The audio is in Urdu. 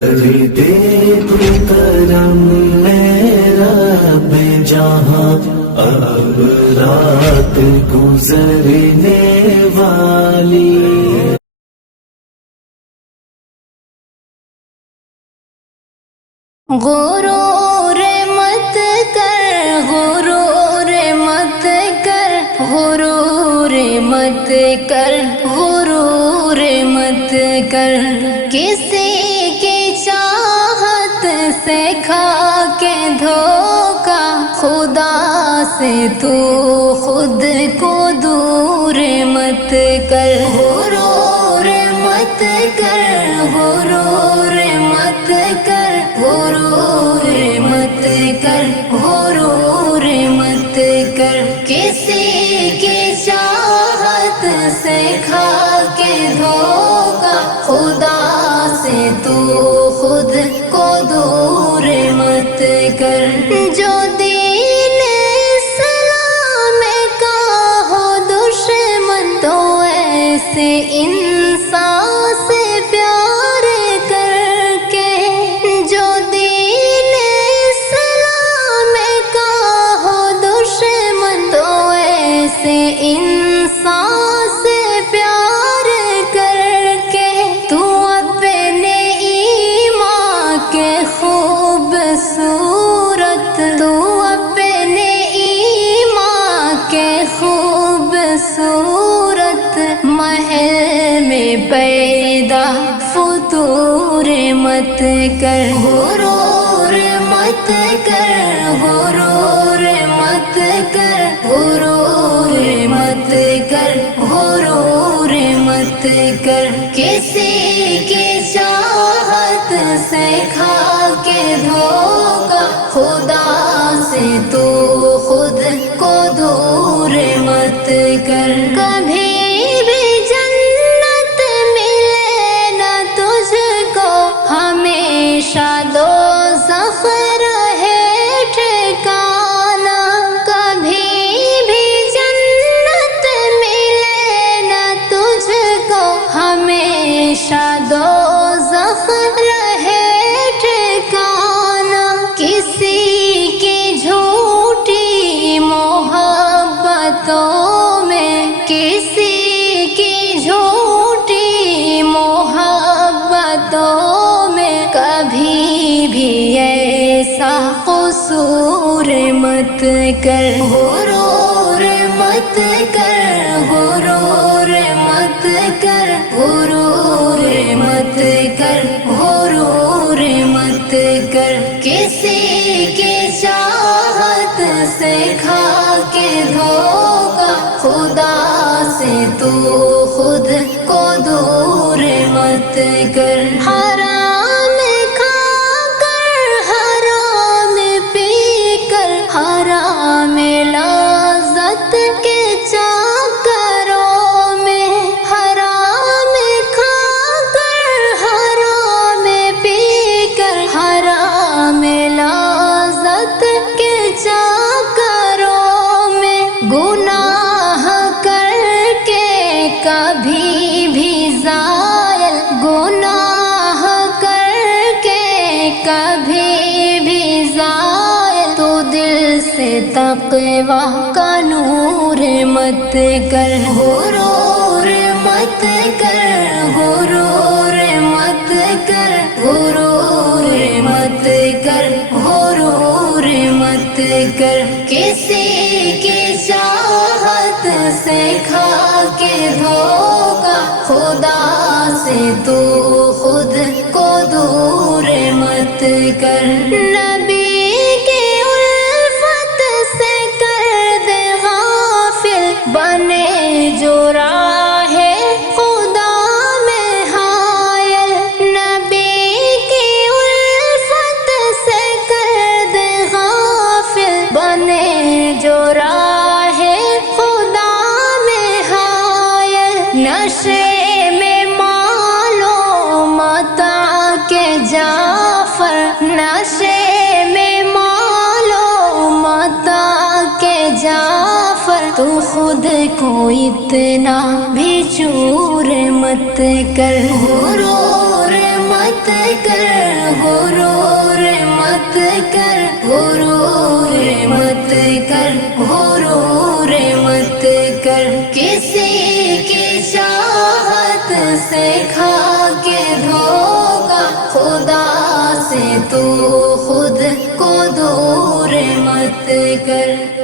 دے تو کرم میرا بے جہاں اب رات گزرنے والی ہے۔ غرور مت کر، غرور مت کر، غرور مت کر، غرور مت کر، کسی کی چاہت سے کھا کے دھوکا، خدا سے تو خود کو دور مت کر۔ غرور مت کر، غرور مت کر، غرور مت کر، غرور مت کر، کسی کی چاہت سے کھا کے دھوکا، خدا سے تو خود کو دور مت کر۔ جو دین اسلام کا ہو دشمن، تو ایسے انسان سے پیار کر کے، جو دین اسلام کا ہو دشمن، تو ایسے انسان سے پیار کر کے، تو اپنے ایمان کے خوبصورت، تو اپنے ایمان کے خوبصورت محل میں پیدا فتور مت کر۔ غرور مت کر، غرور مت کر، غرور مت کر، غرور مت کر، کسی کی چاہت سے کھا کے دھوکا، خدا سے تو خود کو دور مت کر۔ کبھی بھی جنت ملے نہ تجھ کو، ہمیشہ دوزخ رہے ٹھکانہ۔ کبھی بھی جنت ملے نہ تجھ کو، ہمیشہ دوزخ رہے ٹھکانہ۔ کسی کی جھوٹی محبتوں میں، کسی کی جھوٹی محبتوں میں، کبھی بھی ایسا قصور مت کر۔ غرور مت کر، غرور مت کر، غرور مت کر، غرور مت کر، کسی کی چاہت سے کھا کے دھوکا، خدا سے تو خود کو دور مت کر۔ حرام کھا کر، حرام پی کر، حرام لذت کے چکروں میں، حرام کھا کر، حرام پی کر، حرام لذت کے چکروں میں، گناہ کر کے کبھی بھی زائل، گناہ کر کے کبھی بھی زائل، تو دل سے تقوی کا نور مت کر۔ غرور مت کر، غرور مت کر، غرور مت کر، غرور مت کر، کسی کی چاہت سے کھا کے دھوکا، خدا سے تو خود کو دور مت کر۔ نبی کی الفت سے کر دے غافل، بنے جو راہ خدا میں حائل، نبی کی الفت سے کر دے غافل، بنے جو راہ خدا میں حائل، نشے میں مال و متاع کے جعفر، نشے میں مال و متاع کے جعفر، تو خود کو اتنا بھی چور مت کر۔ غرور مت کر، کر غرور مت کر کسی کی چاہت سے کھا کے دھوکا خدا سے تو خود کو دور مت کر